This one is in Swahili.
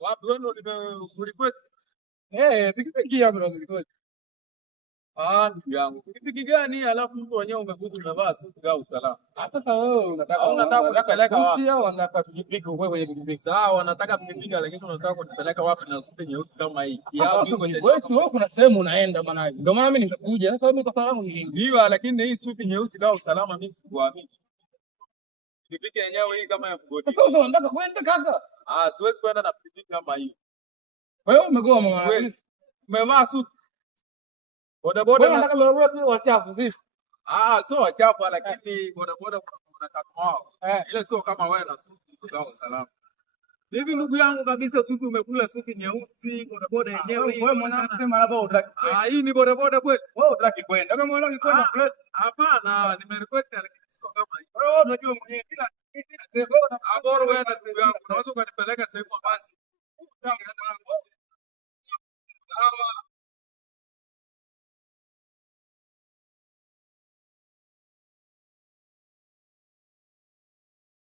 Wapi wewe ndio request? Pikipiki hapo ndio request. Ndugu yangu. Pikipiki gani alafu mtu wenyewe umekuja unavaa suti za usalama? Sasa wewe unataka kunipeleka wapi? Au unataka pikipiki wewe kwenye pikipiki? Sawa, nataka pikipiki lakini unataka kunipeleka wapi na suti nyeusi kama hii? Wewe kuna sehemu unaenda maana. Ndio maana mimi nimekuja. Sasa mimi kwa salamu ni nini? Ndio, lakini hii suti nyeusi za usalama mimi sikuamini. Pikipiki yenyewe hii kama ya kugodi. Sasa unataka kwenda kaka? Siwezi kwenda na pikipiki kama hii. Wewe umegoma. Umevaa suti. Bodaboda na kama wewe tu wachafu vipi? Sio wachafu lakini bodaboda kuna kama wao. Ile sio kama wewe na suti za usalama. Hivi ndugu yangu kabisa suti umekula suti nyeusi, bodaboda yenyewe hii. Wewe mwanangu sema labda utaki. Hii ni bodaboda kweli? Wewe utaki kwenda. Kama mwanangu kwenda flat. Hapana, nimerequest lakini sio kama hii. Wewe unajua mwenyewe kila bora wewe ndugu yangu unaweza kunipeleka sehemu basi. Sawa.